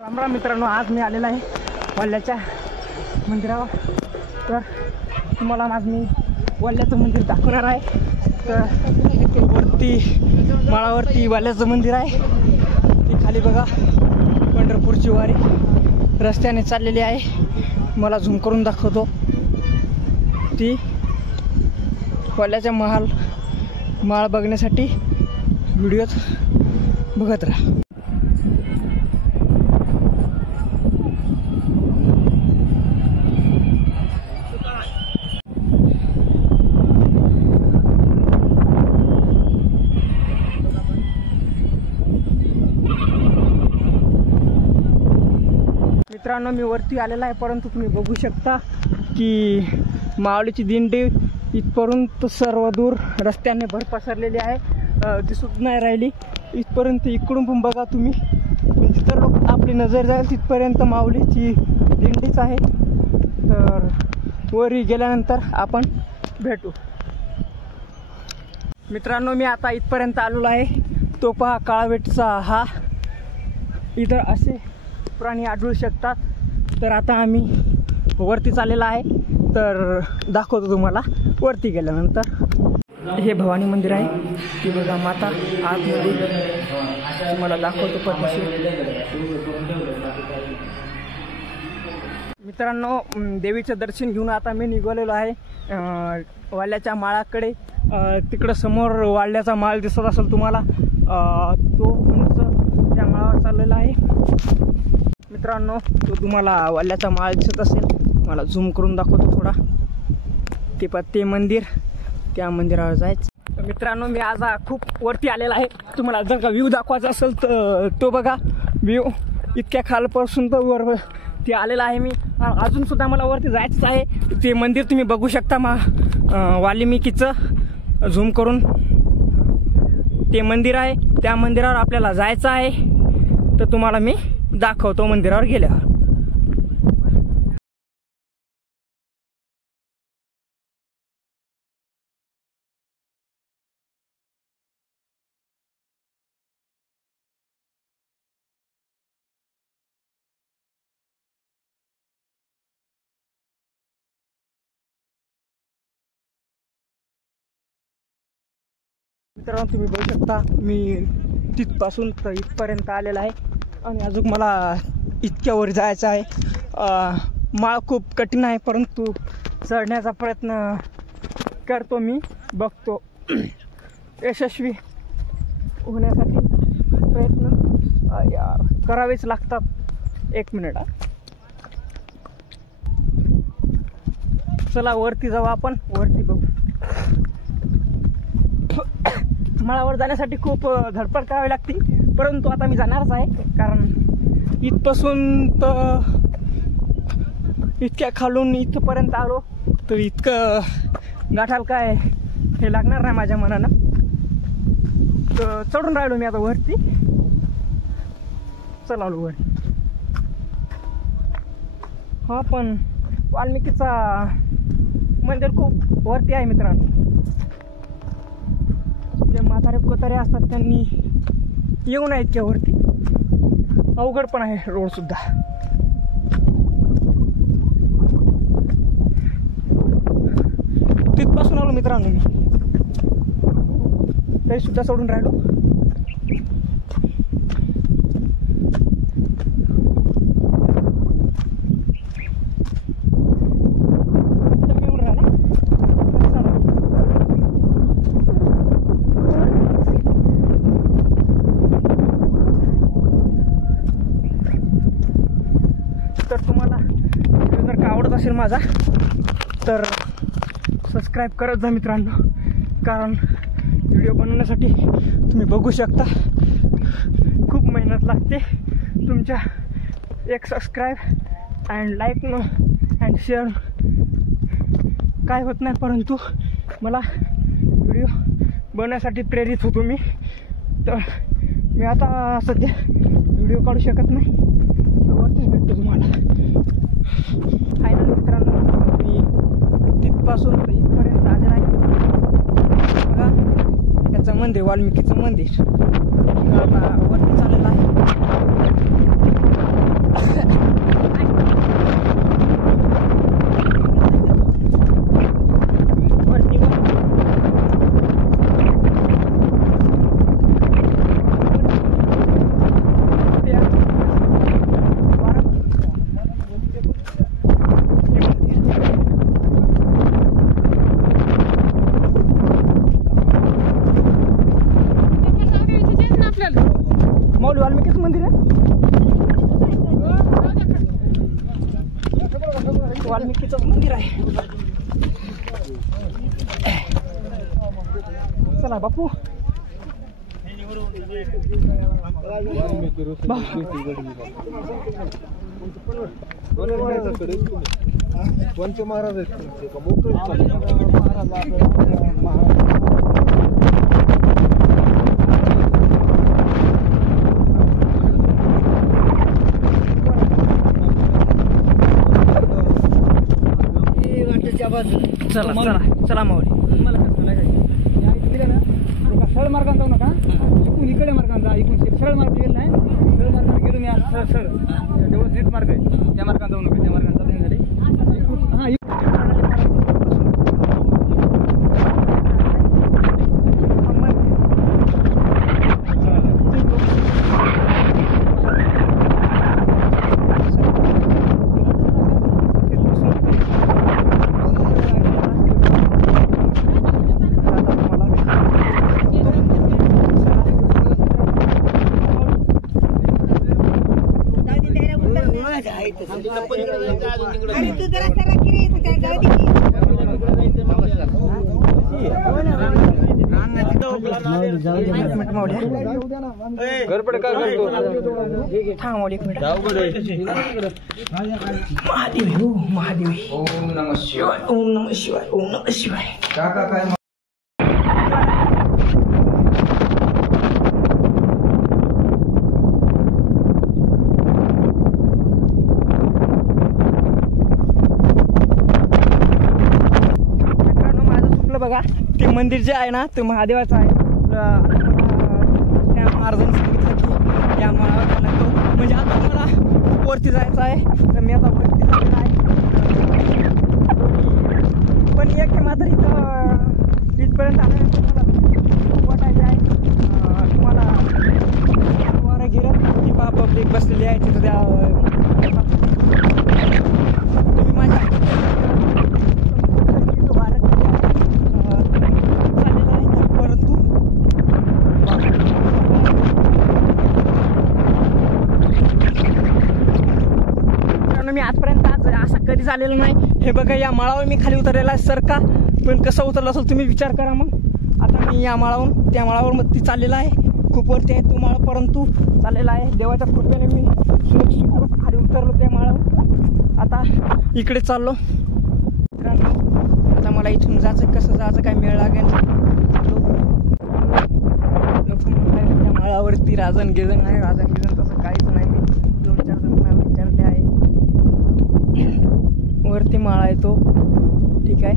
राम राम मित्रांनो, आज मी आलेला आहे वल्ल्याच्या मंदिरावर. तर तुम्हाला आज मी वल्ल्याचं मंदिर दाखवणार आहे. तर वरती माळावरती वल्ल्याचं मंदिर आहे. ती खाली बघा पंढरपूरची वारी रस्त्याने चाललेली आहे. मला झूम करून दाखवतो. ती वल्ल्याच्या माळ बघण्यासाठी व्हिडिओत बघत राहा. मित्रांनो, मी वरती आलेला आहे, परंतु तुम्ही बघू शकता की माऊलीची दिंडी इथपर्यंत सर्व दूर रस्त्याने भर पसरलेली आहे. दिसत नाही राहिली इथपर्यंत. इकडून पण बघा तुम्ही, जिथं लोक आपली नजर जाईल तिथपर्यंत माऊलीची दिंडीच आहे. तर वरी गेल्यानंतर आपण भेटू. मित्रांनो, मी आता इथपर्यंत आलेलो आहे. तो पहा काळावेटचा हा. इथं असे प्राणी आढळू शकतात. तर आता आम्ही वरती चाललेला आहे. तर दाखवतो तुम्हाला वरती गेल्यानंतर. हे भवानी मंदिर आहे. ती बघा माता आतमध्ये, तुम्हाला दाखवतो पद्धतशीर. मित्रांनो, देवीचं दर्शन घेऊन आता मी निघालेलो आहे वाल्याच्या माळाकडे. तिकडं समोर वाल्याचा माळ दिसत असेल तुम्हाला, तो त्या माळावर चाललेला आहे. मित्रांनो, तो तुम्हाला वाल्याचा माळ दिसत असेल. मला झूम करून दाखवतो थोडा. ते मंदिर, त्या मंदिरावर जायचं. मित्रांनो, मी आज खूप वरती आलेला आहे. तुम्हाला जर का व्ह्यू दाखवायचा असेल तर तो बघा व्ह्यू. इतक्या खालपासून तर वर ते आलेला आहे मी. अजून सुद्धा मला वरती जायचंच आहे. ते मंदिर तुम्ही बघू शकता वाल्मिकीचं झूम करून. ते मंदिर आहे, त्या मंदिरावर आपल्याला जायचं आहे. तर तुम्हाला मी दाखवतो मंदिरावर गेल्यावर. मित्रांनो, तुम्ही बघू शकता मी तिथपासून तर इथपर्यंत आलेला आहे. आणि अजून मला इतक्यावर जायचं आहे. माळ खूप कठीण आहे, परंतु चढण्याचा प्रयत्न करतो मी. बघतो यशस्वी होण्यासाठी प्रयत्न करावेच लागतात. 1 मिनिट. चला वरती जाऊ आपण. वरती बघू. माळावर जाण्यासाठी खूप धडपड करावी लागते, परंतु आता मी जाणारच आहे. कारण इथपासून तर इतक्या खालून इथपर्यंत आलो तर इतकं गाठाल काय हे लागणार नाही माझ्या मनानं. तर चढून राहिलो मी आता वरती. चला आलो वरती. हा, पण वाल्मिकीचा मंदिर खूप वरती आहे मित्रांनो. जे म्हातारे कोतारे असतात त्यांनी येऊ नये इतक्या वरती. अवघड पण आहे रोड सुद्धा. तिथपासून आलो मित्रांनो मी, तरी सुद्धा सोडून राहिलो. तर तुम्हाला व्हिडिओ जर का आवडत असेल माझा तर सबस्क्राईब करत जा मित्रांनो. कारण व्हिडिओ बनवण्यासाठी तुम्ही बघू शकता खूप मेहनत लागते. तुमच्या एक subscribe and like and share काय होत नाही, परंतु मला व्हिडिओ बनवण्यासाठी प्रेरित होतो मी. तर मी आता सध्या व्हिडिओ काढू शकत नाही. वरतीच भेटतो तुम्हाला. फायनल मित्रांनो, मी तिथपासून इथपर्यंत आलेला आहे. बघा त्याचं मंदिर, वाल्मिकीचं मंदिर. आता वरती चाललेलं आहे. वाल्मिकीचं मंदिर आहे. चला बापू. कोणते महाराज आहेत? चला चला चला माऊली. मला सरळ मार्गाने जाऊ नका. इकडून इकडे मार्गाने जा. इकडून सरळ मार्ग गेला नाही. सरळ मार्गाने गेलो मी. सरळ सरळ जेवढं नीट मार्ग आहे त्या मार्गाने जाऊ नका. त्या मार्गाने जाता झाले. हां गडबड का करतो? महादेव महादेव. ओम नमः शिवाय. ओम नमः शिवाय. ओम नमः शिवाय. काका काय बघा ते मंदिर जे आहे ना ते महादेवाचं आहे. त्या महाराजांनी सांगितलं की त्या माळावर लागतो. म्हणजे आता मला वरती जायचं आहे तर मी आता वरती जायचं आहे. पण एक मात्र इथपर्यंत आल्यानंतर मला खूप वाटायचं आहे. तुम्हाला वारा गिरत की बा पब्लिक बसलेली आहे तिथं त्या तुम्ही माझ्या मी आजपर्यंत असं कधी झालेलं नाही. हे बघा या माळावर मी खाली उतरलेला आहे. सर का पण कसं उतरलं असेल तुम्ही विचार करा. मग आता मी या माळावरून त्या माळावर मग ती चाललेला आहे. खूप वरती आहे तो माळा परंतु चाललेला आहे. देवाच्या कृपेने मी सुरक्षित खाली उतरलो त्या माळावर. आता इकडे चाललो मित्रांनो. आता मला इथून जायचं कसं जायचं काय मेळ लागेल. त्या माळावरती राजन गिजन आहे. राजन गिजन तसं काहीच नाही. मी 2-4 जणांना विचारले आहे. वरती माळा आहे तो. ठीक आहे.